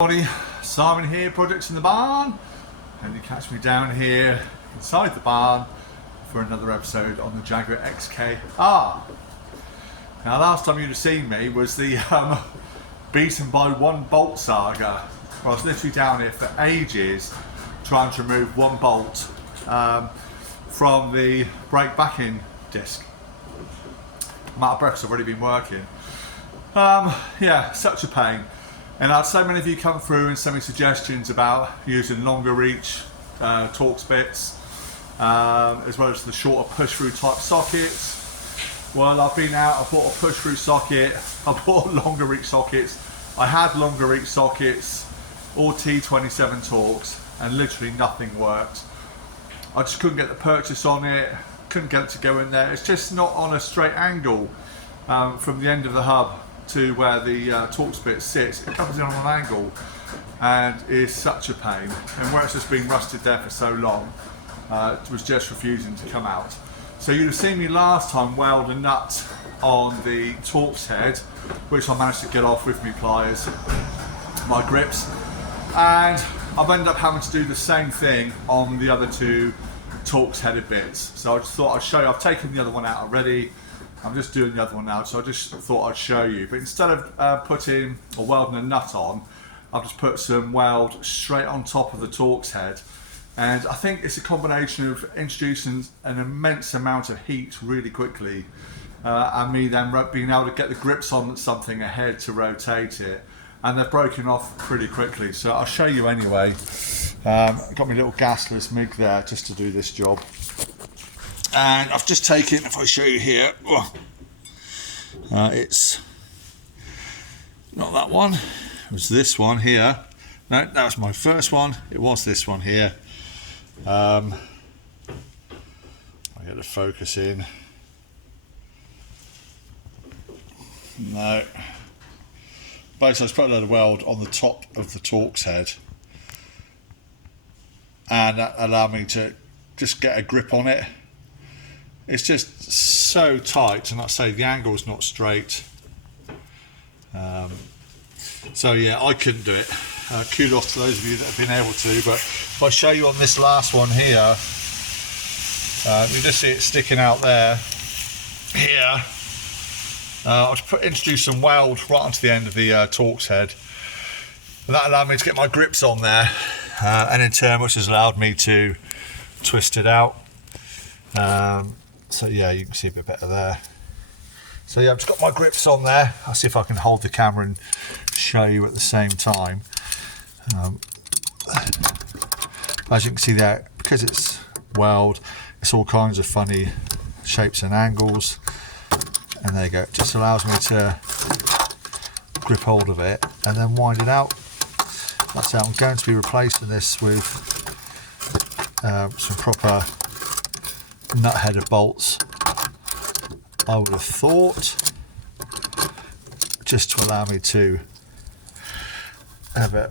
Morning, Simon here, Projects in the Barn, and you catch me down here inside the barn for another episode on the Jaguar XKR. Now last time you'd have seen me was the beaten by one bolt saga. I was literally down here for ages trying to remove one bolt from the brake backing disc. I'm out of breath, I've already been working. Yeah, such a pain. And I had so many of you come through and send me suggestions about using longer reach Torx bits, as well as the shorter push-through type sockets. Well, I've been out, I bought a push-through socket, I bought longer reach sockets. I had longer reach sockets, all T27 Torx, and literally nothing worked. I just couldn't get the purchase on it, couldn't get it to go in there. It's just not on a straight angle from the end of the hub to where the Torx bit sits. It comes in on an angle and is such a pain, and where it's just been rusted there for so long, it was just refusing to come out. So you'd have seen me last time weld a nut on the Torx head, which I managed to get off with my pliers, my grips, and I've ended up having to do the same thing on the other two Torx headed bits. So I just thought I'd show you. I've taken the other one out already, I'm just doing the other one now, so I just thought I'd show you. But instead of putting or welding a nut on, I've just put some weld straight on top of the Torx head. And I think it's a combination of introducing an immense amount of heat really quickly, and me then being able to get the grips on something ahead to rotate it. And they're broken off pretty quickly, so I'll show you anyway. I've got my little gasless MIG there just to do this job. And I've just taken, if I show you here, it's not that one, it was this one here. No, that was my first one, it was this one here. I get the focus in. No. Basically, I just put a load of weld on the top of the Torx head, and that allowed me to just get a grip on it. It's just so tight, and like I say, the angle's not straight. So yeah, I couldn't do it. Kudos to those of you that have been able to, but if I show you on this last one here, you just see it sticking out there. Here, I'll just introduce some weld right onto the end of the Torx head. And that allowed me to get my grips on there, and in turn, which has allowed me to twist it out. So yeah, you can see a bit better there. So yeah, I've just got my grips on there. I'll see if I can hold the camera and show you at the same time. As you can see there, because it's weld, it's all kinds of funny shapes and angles. And there you go, it just allows me to grip hold of it and then wind it out. That's how I'm going to be replacing this with some proper nut header bolts, I would have thought, just to allow me to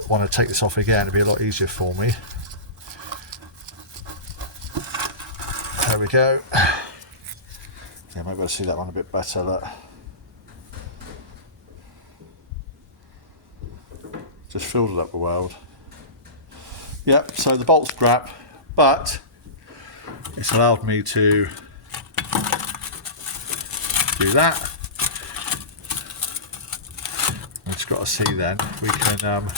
want to take this off again. It'd be a lot easier for me. There we go. Yeah, maybe I'll see that one a bit better. Look. Just filled it up with weld. Yep, so the bolt's crap, but it's allowed me to do that. We've just got to see then, we can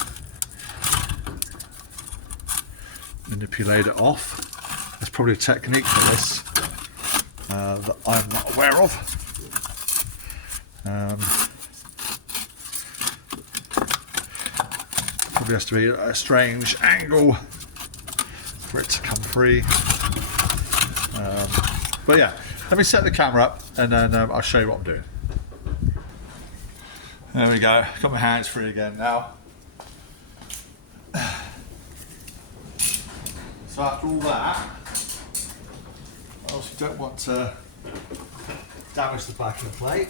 manipulate it off. There's probably a technique for this that I'm not aware of. Probably has to be a strange angle for it to come free. But yeah, let me set the camera up and then I'll show you what I'm doing. There we go, got my hands free again now. So after all that, I also don't want to damage the back of the plate.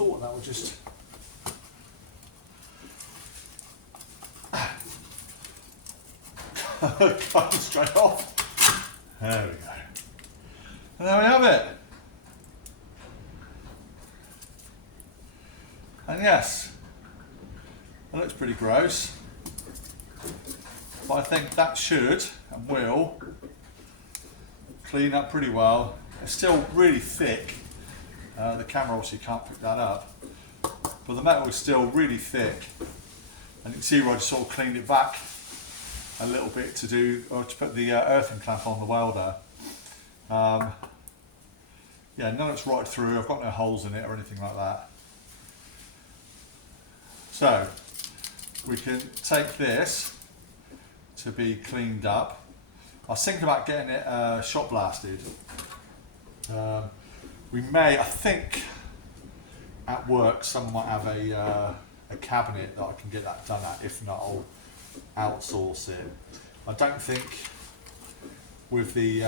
thought that would just come straight off. There we go. And there we have it. And yes, it looks pretty gross, but I think that should and will clean up pretty well. It's still really thick. The camera obviously can't pick that up, but the metal is still really thick. And you can see where I just sort of cleaned it back a little bit to put the earthing clamp on the welder. Yeah, none of it's right through. I've got no holes in it or anything like that. So we can take this to be cleaned up. I was thinking about getting it shot blasted. We may, I think, at work someone might have a cabinet that I can get that done at. If not, I'll outsource it. I don't think with the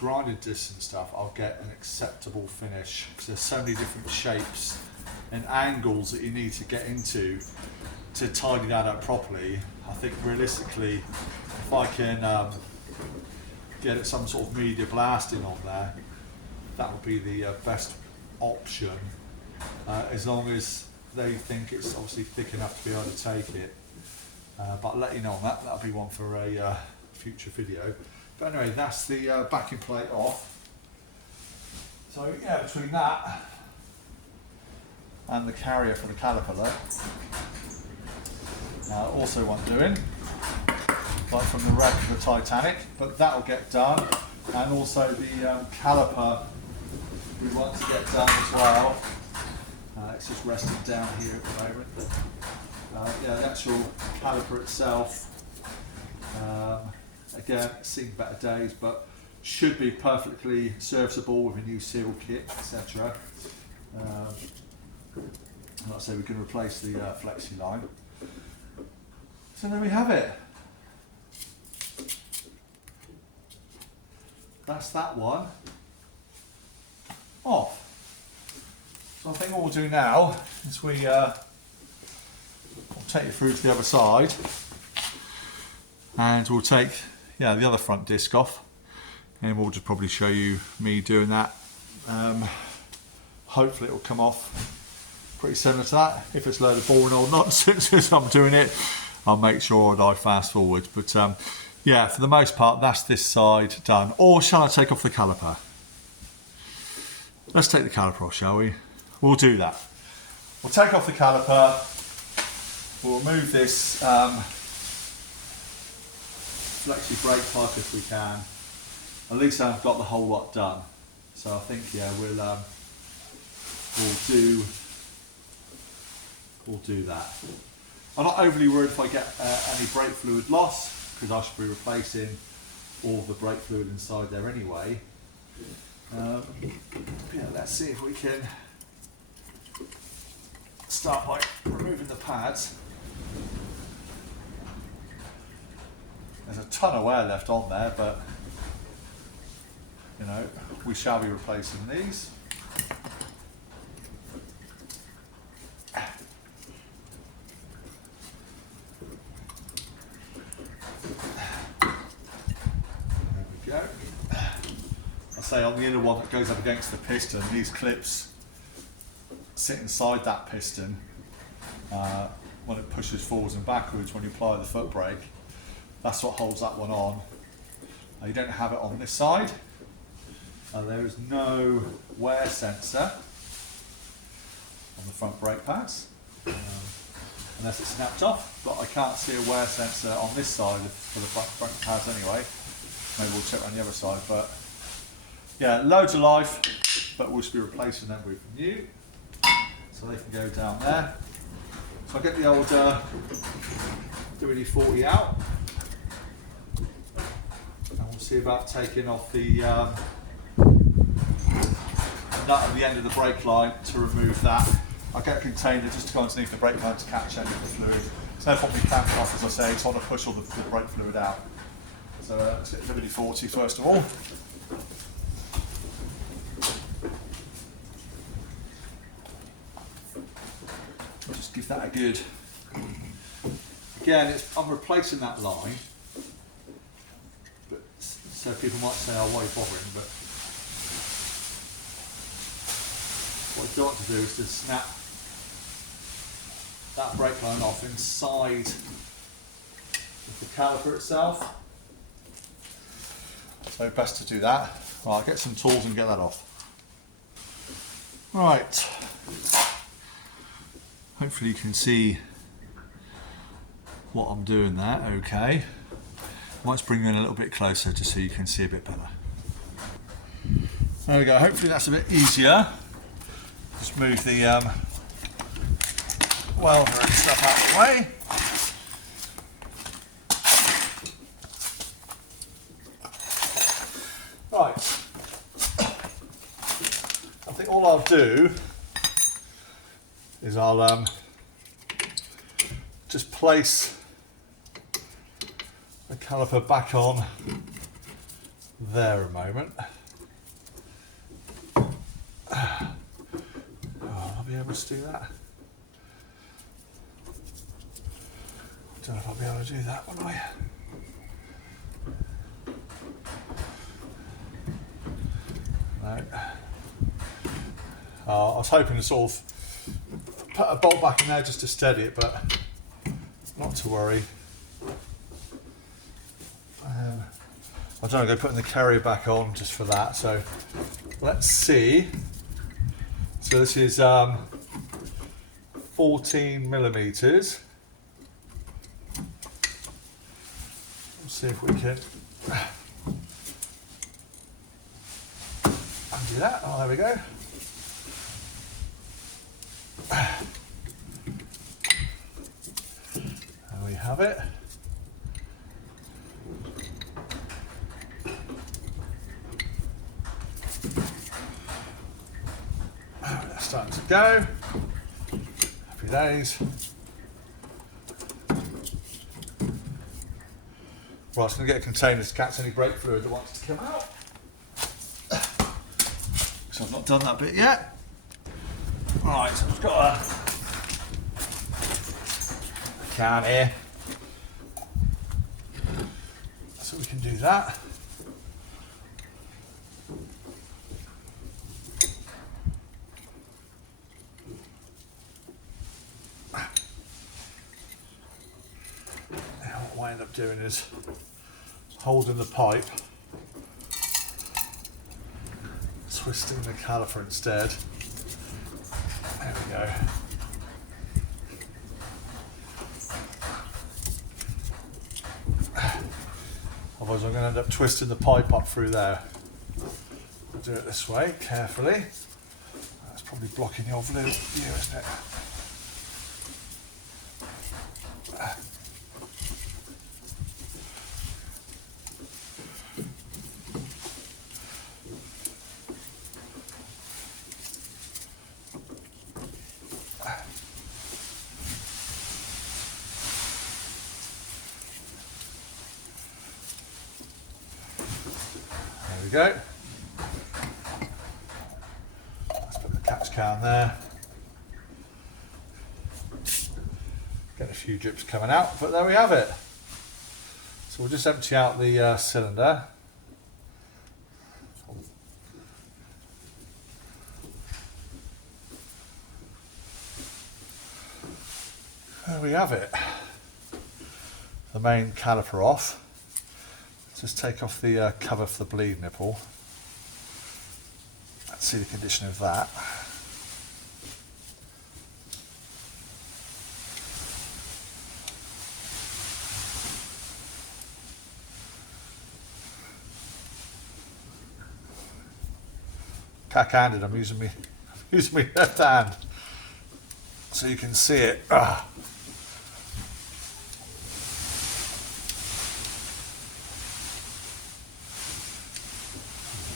grinded disc and stuff I'll get an acceptable finish, because there's so many different shapes and angles that you need to get into to tidy that up properly. I think realistically, if I can get it some sort of media blasting on there, that would be the best option, as long as they think it's obviously thick enough to be able to take it. But I'll let you know on that. That'll be one for a future video. But anyway, that's the backing plate off. So yeah, between that and the carrier for the caliper there, also one doing, like from the wreck of the Titanic, but that'll get done. And also the caliper we want to get done as well. It's just resting down here at the moment. Yeah, the actual caliper itself, again, it's seen better days, but should be perfectly serviceable with a new seal kit, etc. Like I say, we can replace the Flexi line. So there we have it. That's that one off. So I think what we'll do now is I'll take you through to the other side, and we'll take the other front disc off, and we'll just probably show you me doing that. Hopefully it will come off pretty similar to that. If it's a load of boring old nonsense as I'm doing it, I'll make sure that I fast forward. But yeah, for the most part, that's this side done. Or shall I take off the caliper? Let's take the caliper off, shall we? We'll do that. We'll take off the caliper. We'll remove this Flexi brake pipe if we can. At least I've got the whole lot done. So I think, yeah, we'll do that. I'm not overly worried if I get any brake fluid loss, because I should be replacing all the brake fluid inside there anyway. Yeah, let's see if we can start by removing the pads. There's a ton of wear left on there, but you know, we shall be replacing these. Say on the inner one that goes up against the piston, these clips sit inside that piston when it pushes forwards and backwards when you apply the foot brake. That's what holds that one on. You don't have it on this side. There is no wear sensor on the front brake pads, unless it's snapped off, but I can't see a wear sensor on this side for the front pads anyway. Maybe we'll check on the other side, but yeah, loads of life, but we'll just be replacing them with new, so they can go down there. So I'll get the old WD-40 out, and we'll see about taking off the nut at the end of the brake line to remove that. I'll get a container just to go underneath the brake line to catch any of the fluid. There's no point me clamping off, as I say, so I want to push all the brake fluid out. So let's get WD-40 first of all. that a good. Again, I'm replacing that line, but so people might say, "Oh, why are you bothering?" But what I don't want to do is to snap that brake line off inside the caliper itself. So best to do that. Well, I'll get some tools and get that off. Right. Hopefully you can see what I'm doing there. Okay. Might bring you in a little bit closer just so you can see a bit better. There we go. Hopefully that's a bit easier. Just move the welder and stuff out of the way. Right. I think all I'll do is I'll just place the caliper back on there a moment. Oh, I'll be able to do that. I don't know if I'll be able to do that, will I? No. I was hoping to sort of put a bolt back in there just to steady it, but not to worry. I don't know, go putting the carrier back on just for that. So let's see. So this is 14 millimeters. Let's see if we can undo that. Oh, there we go. There we have it. That's starting to go. Happy days. Right, I'm going to get a container to catch any brake fluid that wants to come out. So I've not done that bit yet. Right, so I've got a can here. So we can do that. Now what I end up doing is holding the pipe, twisting the caliper instead. There we go. Otherwise I'm going to end up twisting the pipe up through there. I'll do it this way, carefully. That's probably blocking your view, isn't it? Go. Let's put the catch can there. Get a few drips coming out, but there we have it. So we'll just empty out the cylinder. There we have it. The main caliper off. Just take off the cover for the bleed nipple. Let's see the condition of that. Cack-handed, I'm using my left hand so you can see it.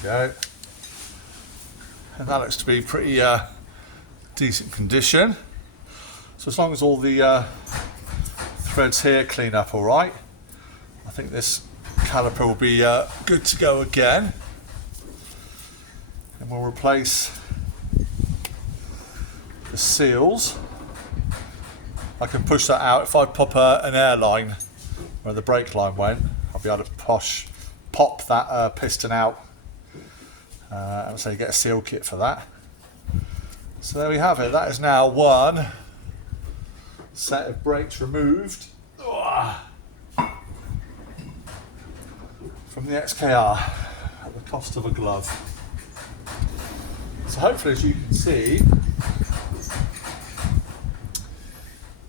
Go. And that looks to be pretty decent condition. So as long as all the threads here clean up all right, I think this caliper will be good to go again. And we'll replace the seals I can push that out. If I pop an airline where the brake line went, I'll be able to pop that piston out and so you get a seal kit for that. So there we have it. That is now one set of brakes removed from the XKR at the cost of a glove. So hopefully, as you can see,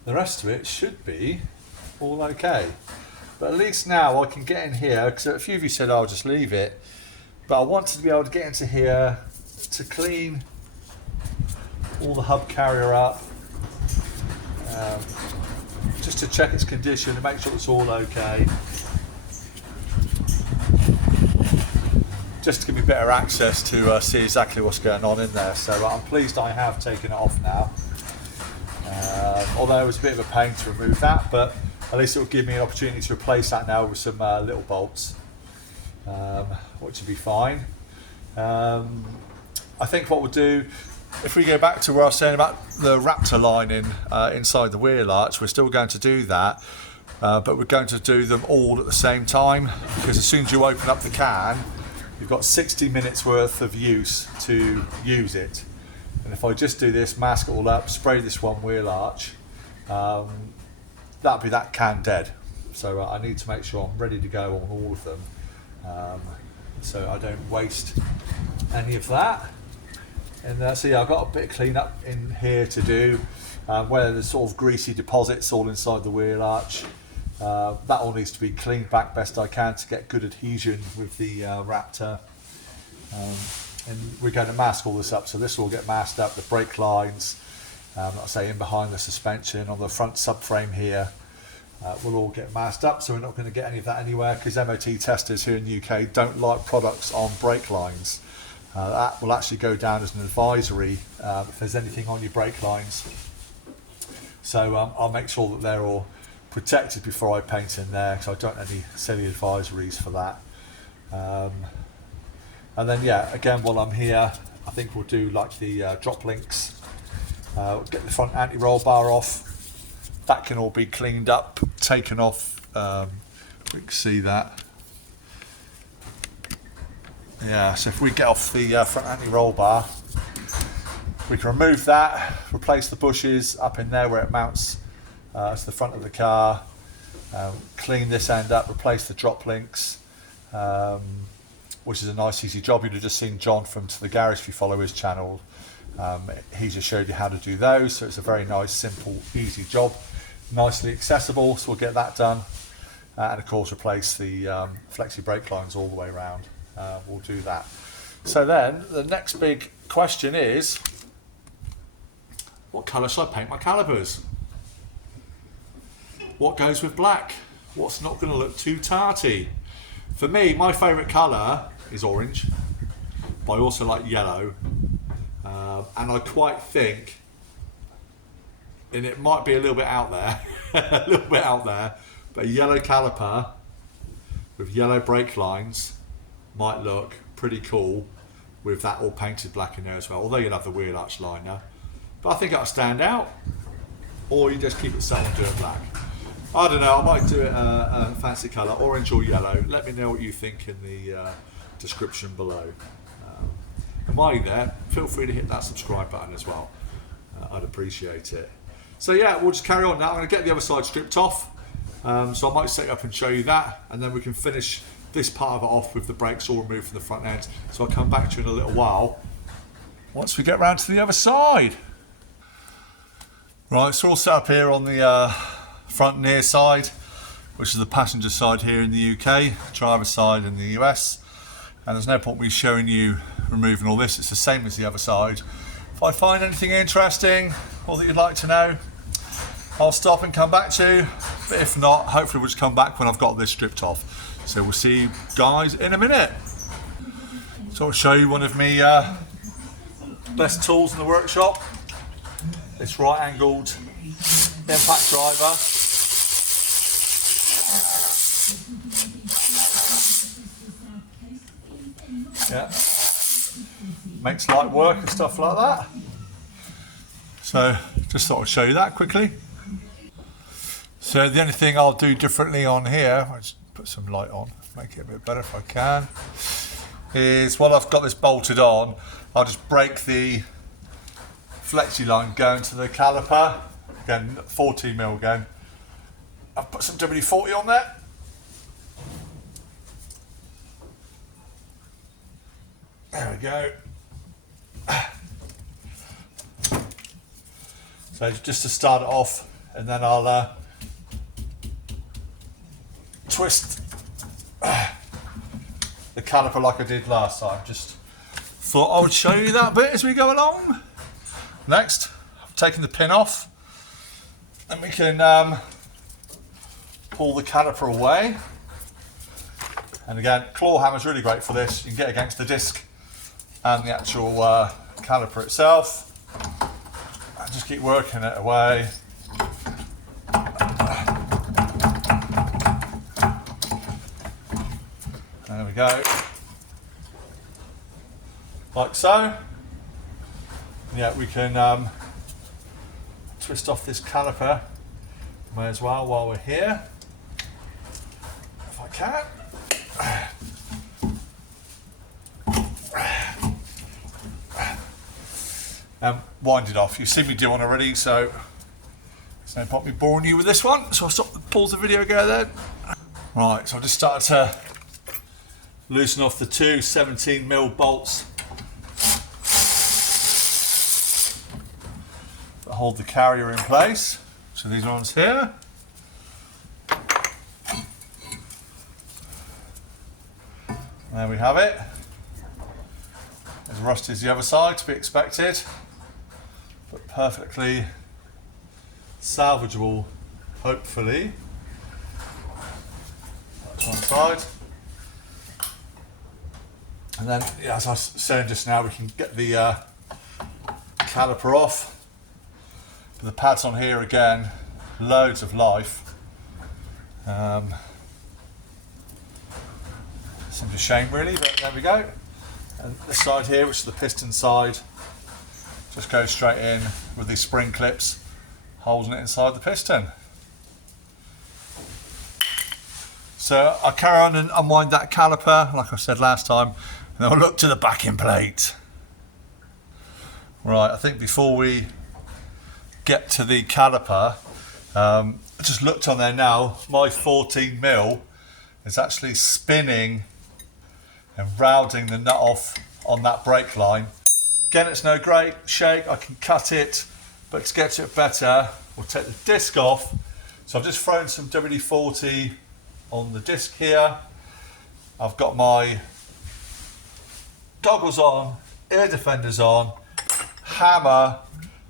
the rest of it should be all okay. But at least now I can get in here, because a few of you said I'll just leave it, but I wanted to be able to get into here to clean all the hub carrier up, just to check its condition and make sure it's all okay, just to give me better access to see exactly what's going on in there. So I'm pleased I have taken it off now, although it was a bit of a pain to remove that, but at least it will give me an opportunity to replace that now with some little bolts, which will be fine. I think what we'll do, if we go back to where I was saying about the Raptor lining inside the wheel arch, we're still going to do that, but we're going to do them all at the same time, because as soon as you open up the can, you've got 60 minutes worth of use to use it. And if I just do this, mask it all up, spray this one wheel arch, that'll be that can dead. So I need to make sure I'm ready to go on all of them, so I don't waste any of that. And so yeah, I've got a bit of clean up in here to do, where there's sort of greasy deposits all inside the wheel arch. That all needs to be cleaned back best I can to get good adhesion with the Raptor. And we're going to mask all this up, so this will get masked up, the brake lines, like I say, in behind the suspension, on the front subframe here, will all get masked up, so we're not going to get any of that anywhere, because MOT testers here in the UK don't like products on brake lines. That will actually go down as an advisory if there's anything on your brake lines. So I'll make sure that they're all protected before I paint in there, because I don't have any silly advisories for that. And then yeah, again, while I'm here, I think we'll do like the drop links. Get the front anti-roll bar off. That can all be cleaned up, taken off. We can see that. Yeah, so if we get off the front anti-roll bar, we can remove that, replace the bushes up in there where it mounts to the front of the car, clean this end up, replace the drop links, which is a nice easy job. You'd have just seen John from To The Garage if you follow his channel. He just showed you how to do those, so it's a very nice, simple, easy job, nicely accessible, so we'll get that done. And of course replace the Flexi brake lines all the way around. We'll do that. So then the next big question is, what colour shall I paint my calipers? What goes with black? What's not going to look too tarty? For me, my favourite colour is orange, but I also like yellow, and I quite think, and it might be a little bit out there, but a yellow caliper with yellow brake lines might look pretty cool with that all painted black in there as well, although you'll have the wheel arch liner, but I think that'll stand out. Or you just keep it set and do it black. I don't know, I might do it a fancy colour, orange or yellow. Let me know what you think in the description below. And while you're there, feel free to hit that subscribe button as well. I'd appreciate it. So yeah, we'll just carry on now. I'm going to get the other side stripped off, so I might set up and show you that, and then we can finish this part of it off with the brakes all removed from the front end. So I'll come back to you in a little while once we get round to the other side. Right, so we're all set up here on the front near side, which is the passenger side here in the UK, driver side in the US, and there's no point me showing you removing all this. It's the same as the other side. If I find anything interesting or that you'd like to know, I'll stop and come back to you, but if not, hopefully we'll just come back when I've got this stripped off. So we'll see you guys in a minute. So I'll show you one of my best tools in the workshop, this right-angled impact driver. Yeah, makes light work and stuff like that. So just thought I'd show you that quickly. So the only thing I'll do differently on here, I'll just put some light on, make it a bit better if I can, is while I've got this bolted on, I'll just break the Flexi line going to the caliper. Again, 14mm again. I've put some WD-40 on there. There we go. So just to start it off, and then I'll twist the caliper like I did last time. Just thought I would show you that bit as we go along. Next, I've taken the pin off, and we can pull the caliper away. And again, claw hammer is really great for this. You can get against the disc and the actual caliper itself. And just keep working it away. There we go. Like so. Yeah, we can twist off this caliper. May as well while we're here. If I can. Wind it off. You've seen me do one already, so there's no point me boring you with this one. So I'll pause the video, go then. Right, so I've just started to loosen off the two 17mm bolts that hold the carrier in place. So these ones here. There we have it. As rusty as the other side, to be expected, but perfectly salvageable, hopefully. That's one side. And then, yeah, as I was saying just now, we can get the caliper off. But the pads on here again, loads of life. Seems a shame really, but there we go. And this side here, which is the piston side, just goes straight in with these spring clips, holding it inside the piston. So I'll carry on and unwind that caliper, like I said last time, and then I'll look to the backing plate. Right, I think before we get to the caliper, I just looked on there now, my 14mm is actually spinning and rounding the nut off on that brake line. Again, it's no great shake, I can cut it, but to get to it better, we'll take the disc off. So I've just thrown some WD-40 on the disc here. I've got my goggles on, ear defenders on, hammer,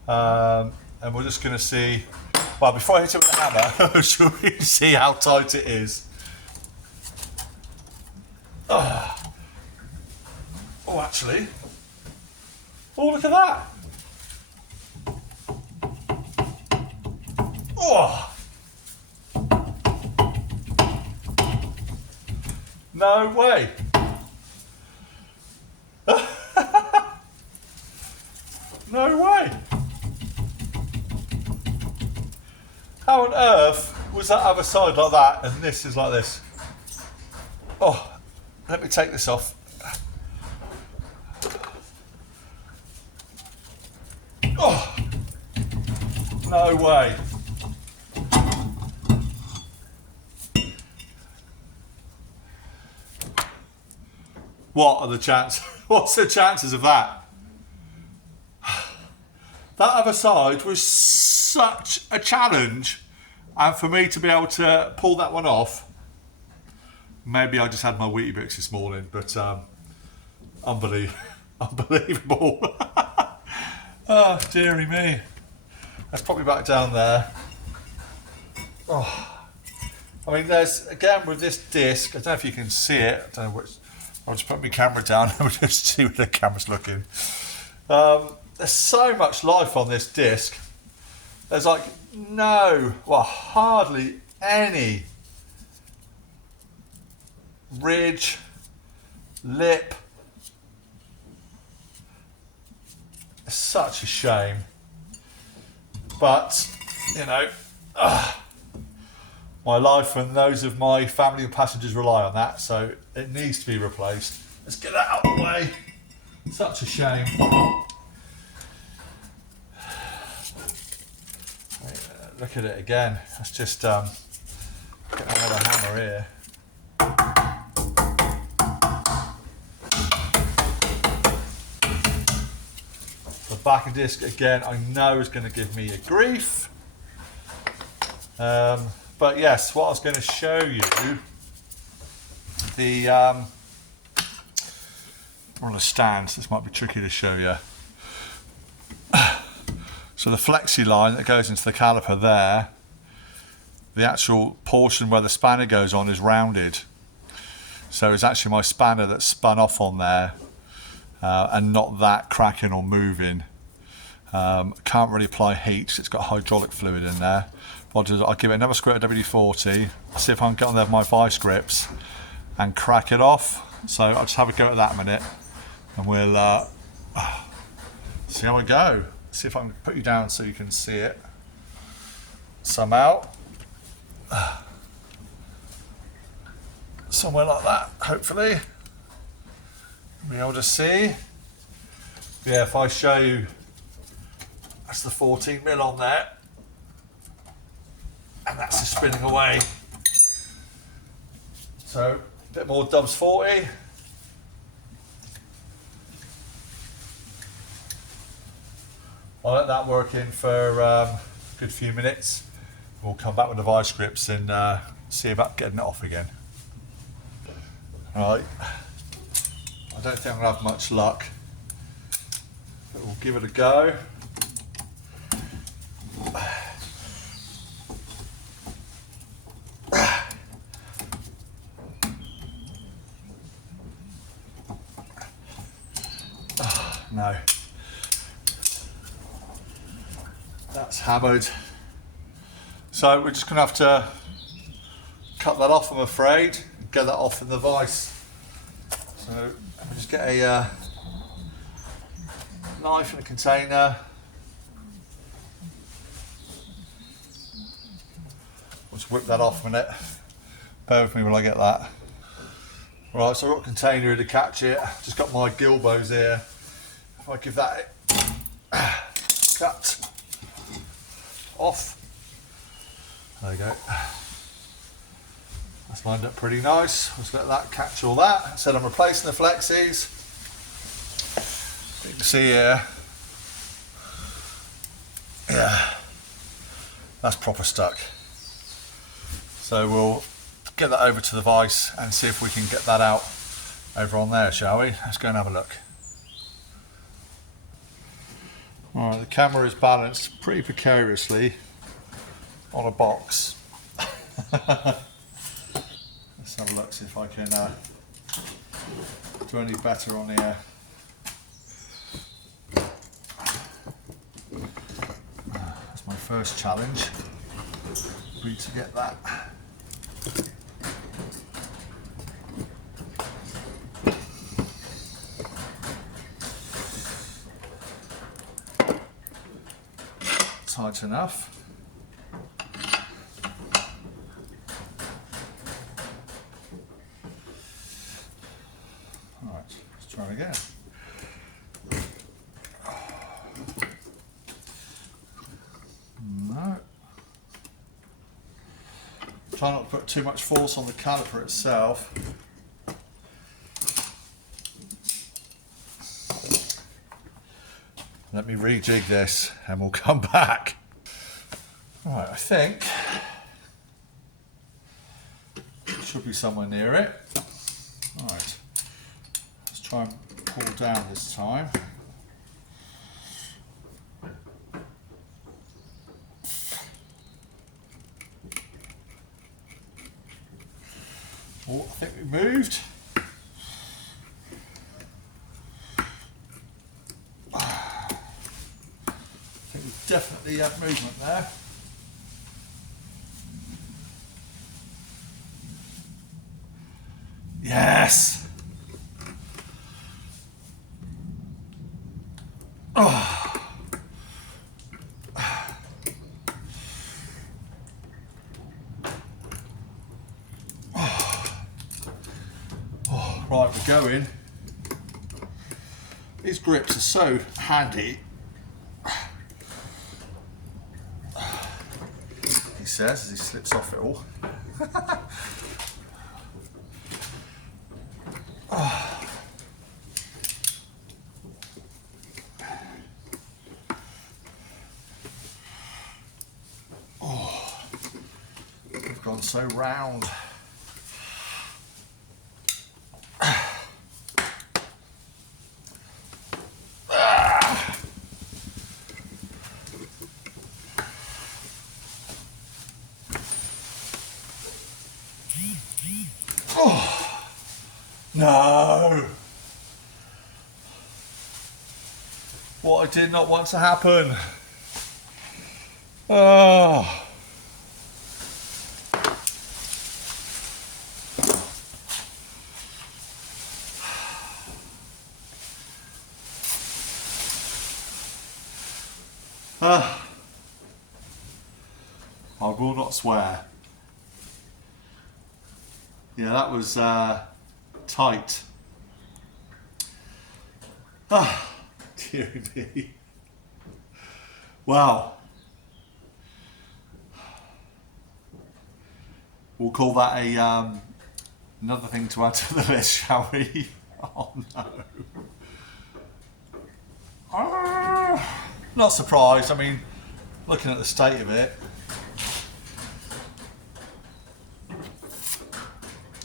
and we're just gonna see, well, before I hit it with the hammer, should we see how tight it is? Oh, actually. Oh, look at that. Oh. No way. No way. How on earth was that other side like that and this is like this? Oh, let me take this off. Oh, no way. What are the chances? What's the chances of that? That other side was such a challenge, and for me to be able to pull that one off, maybe I just had my Wheatie Bix this morning, but unbelievable. Oh, dearie me. Let's pop it back down there. Oh, I mean, there's, again, with this disc, I don't know if you can see it. I don't know which, I'll just put my camera down and we'll just see where the camera's looking. There's so much life on this disc. There's like hardly any ridge, lip. It's such a shame, but you know, My life and those of my family and passengers rely on that, so it needs to be replaced. Let's get that out of the way. Such a shame. Look at it again. Let's just get another hammer here. The back and disc again, I know is going to give me a grief. But yes, what I was going to show you, the on a stand, so this might be tricky to show you. So the Flexi line that goes into the caliper there, the actual portion where the spanner goes on is rounded. So it's actually my spanner that's spun off on there and not that cracking or moving. Can't really apply heat because it's got hydraulic fluid in there. What I'll do is I'll give it another squirt of WD-40, see if I can get on there with my vice grips and crack it off. So I'll just have a go at that minute and we'll see how we go. See if I can put you down so you can see it somehow. Somewhere like that, hopefully. Be able to see. Yeah, if I show you, that's the 14mm on there. And that's just spinning away. So, a bit more Dubs 40. I'll let that work in for a good few minutes. We'll come back with the vice grips and see about getting it off again. Right, I don't think I'm gonna have much luck, but we'll give it a go. No. That's hammered. So we're just going to have to cut that off, I'm afraid, and get that off in the vise. So let me just get a knife and a container. We'll just whip that off a minute. Bear with me while I get that. Right, so I've got a container here to catch it. Just got my gilbos here. If I give that a cut off. There you go. That's lined up pretty nice. Let's let that catch all that. So I'm replacing the Flexis. You can see here. Yeah, that's proper stuck. So we'll get that over to the vise and see if we can get that out over on there, shall we? Let's go and have a look. Alright, the camera is balanced pretty precariously on a box. Let's have a look, see if I can do any better on here. That's my first challenge. Need to get that. Tight enough. All right, let's try it again. No. Try not to put too much force on the caliper itself. Let me rejig this and we'll come back. Right, I think it should be somewhere near it. All right, let's try and pull down this time. Oh, I think we moved. Definitely have movement there. Yes. Oh. Right, we're going. These grips are so handy. He says as he slips off it all. Oh, they've gone so round. Oh, no. What I did not want to happen. Oh. I will not swear. Yeah, that was tight. Ah, dear me. Wow. We'll call that a another thing to add to the list, shall we? Oh no. Not surprised. I mean, looking at the state of it.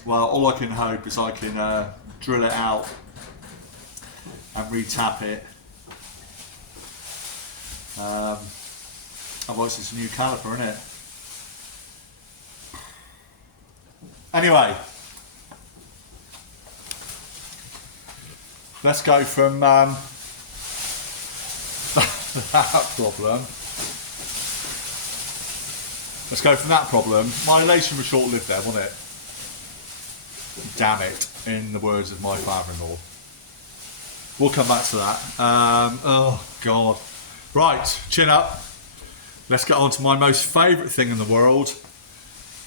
Well, all I can hope is I can drill it out and re-tap it. Otherwise it's a new caliper, isn't it? Anyway, let's go from that problem. Let's go from that problem. My elation was short-lived there, wasn't it? Damn it, in the words of my father-in-law. We'll come back to that. Oh God. Right, chin up. Let's get on to my most favourite thing in the world,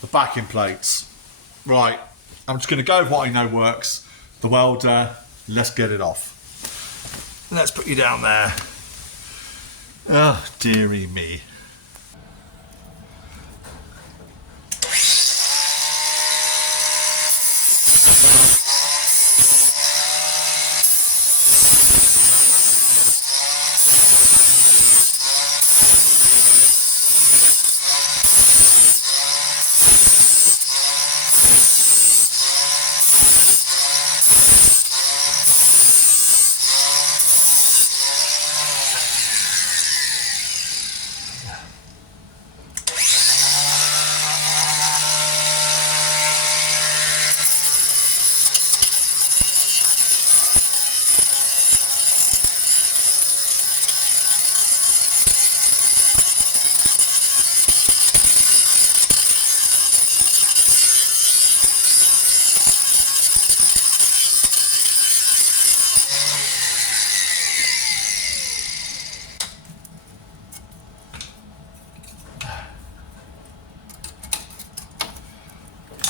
the backing plates. Right, I'm just going to go with what I know works. The welder, let's get it off. Let's put you down there. Oh, dearie me.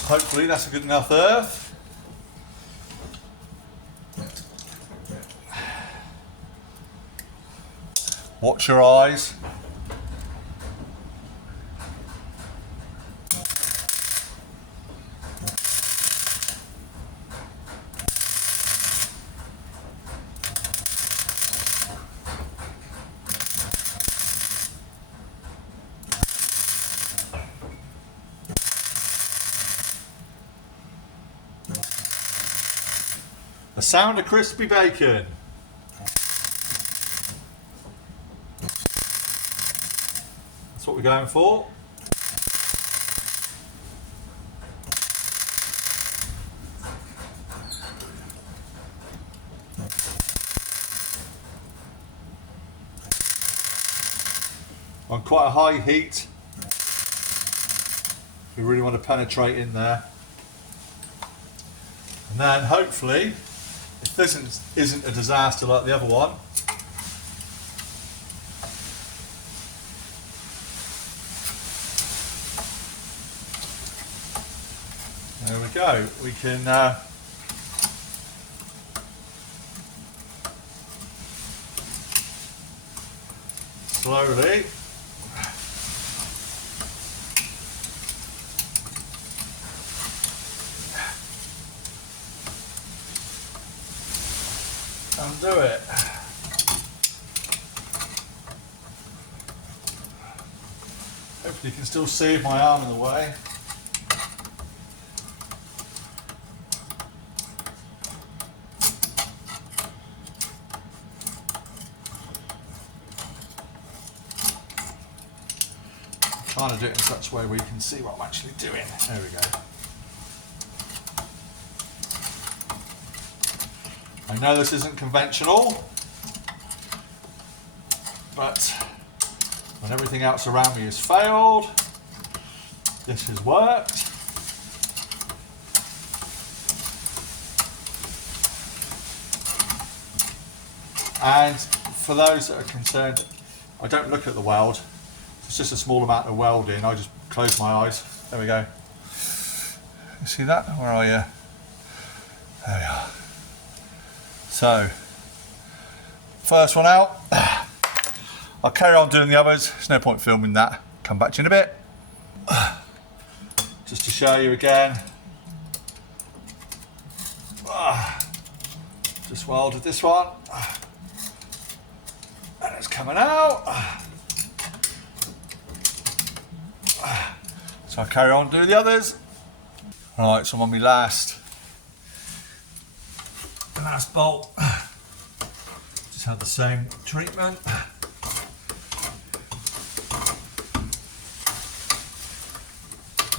Hopefully that's a good enough earth. Watch your eyes. The sound of crispy bacon. That's what we're going for. On quite a high heat. We really want to penetrate in there. And then hopefully, if this isn't a disaster like the other one, there we go. We can slowly. Undo it. Hopefully you can still see my arm in the way. I'm trying to do it in such a way where you can see what I'm actually doing. There we go. I know this isn't conventional, but when everything else around me has failed, this has worked. And for those that are concerned, I don't look at the weld. It's just a small amount of welding. I just close my eyes. There we go. You see that? Where are you? There we are. So, first one out. I'll carry on doing the others. There's no point filming that. Come back to you in a bit. Just to show you again. Just welded this one. And it's coming out. So I'll carry on doing the others. Right, so I'm on my last bolt. Just had the same treatment.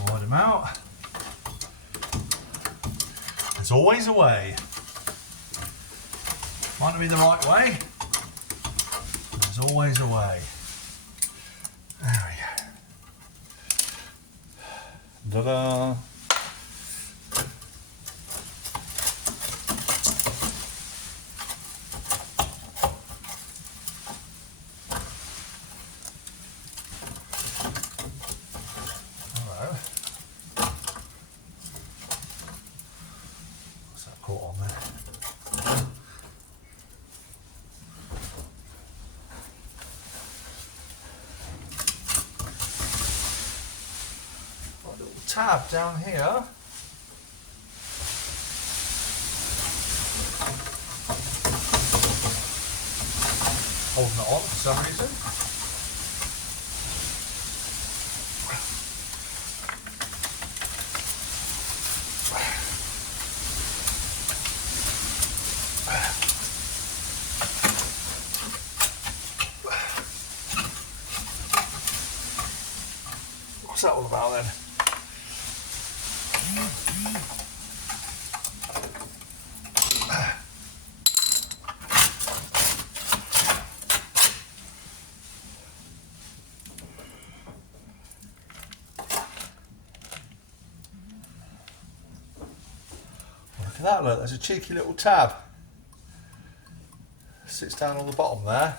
Wide them out. There's always a way. Might not be the right way. There's always a way. There we go. Ta-da! Tab down here. Holding it on for some reason. What's that all about then? Look at that, look, there's a cheeky little tab. Sits down on the bottom there.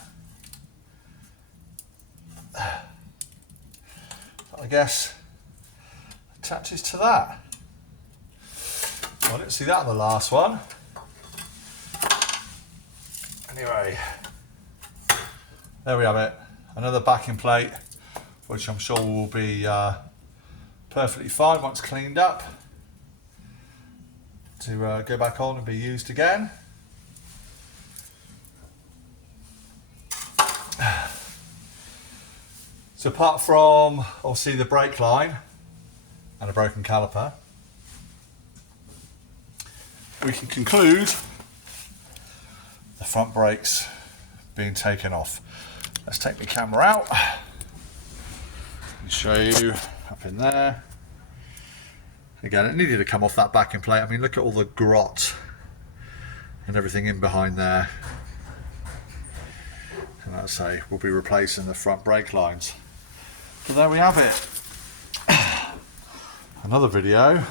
I guess attaches to that. I didn't see that on the last one. Anyway, there we have it. Another backing plate, which I'm sure will be perfectly fine once cleaned up to go back on and be used again. So apart from obviously the brake line and a broken caliper, we can conclude the front brakes being taken off. Let's take the camera out and show you up in there. Again, it needed to come off that backing plate. I mean, look at all the grot and everything in behind there. And as I say, we'll be replacing the front brake lines. So there we have it. Another video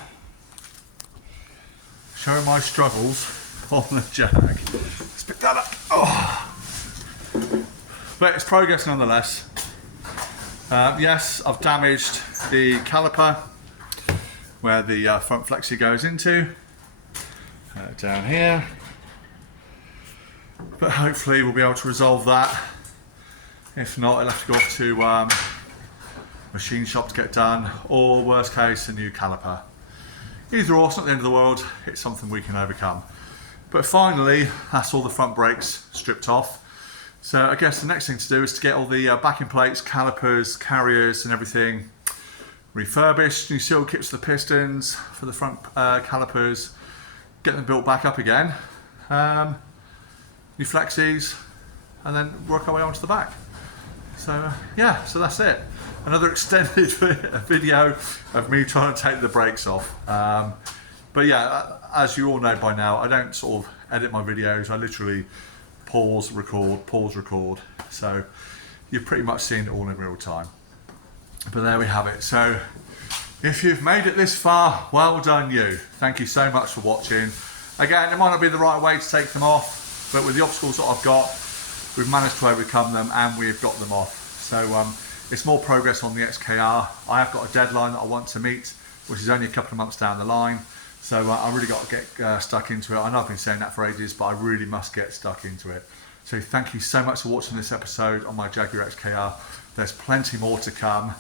showing my struggles on the Jag. Let's pick that up. Oh. But it's progress nonetheless. Yes, I've damaged the caliper where the front flexi goes into, down here. But hopefully we'll be able to resolve that If not, it'll have to go off to machine shop to get done, or worst case, a new caliper. Either or, it's not the end of the world, it's something we can overcome. But finally, that's all the front brakes stripped off. So I guess the next thing to do is to get all the backing plates, calipers, carriers and everything refurbished, new seal kits for the pistons, for the front calipers, get them built back up again, new flexis, and then work our way onto the back. So yeah, so that's it. Another extended video of me trying to take the brakes off. But yeah, as you all know by now, I don't sort of edit my videos. I literally pause, record. So you've pretty much seen it all in real time. But there we have it. So if you've made it this far, well done you. Thank you so much for watching. Again, it might not be the right way to take them off, but with the obstacles that I've got, we've managed to overcome them and we've got them off. So it's more progress on the XKR. I have got a deadline that I want to meet, which is only a couple of months down the line. So I really got to get stuck into it. I know I've been saying that for ages, but I really must get stuck into it. So thank you so much for watching this episode on my Jaguar XKR. There's plenty more to come.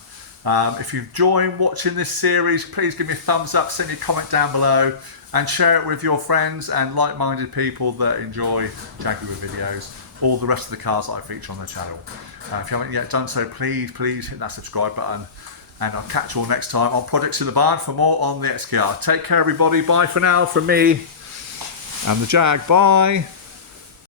If you enjoy watching this series, please give me a thumbs up, send me a comment down below, and share it with your friends and like-minded people that enjoy Jaguar videos, or the rest of the cars that I feature on the channel. If you haven't yet done so, please hit that subscribe button, and I'll catch you all next time on Projects in the Barn for more on the XKR. Take care everybody, bye for now from me and the Jag, bye.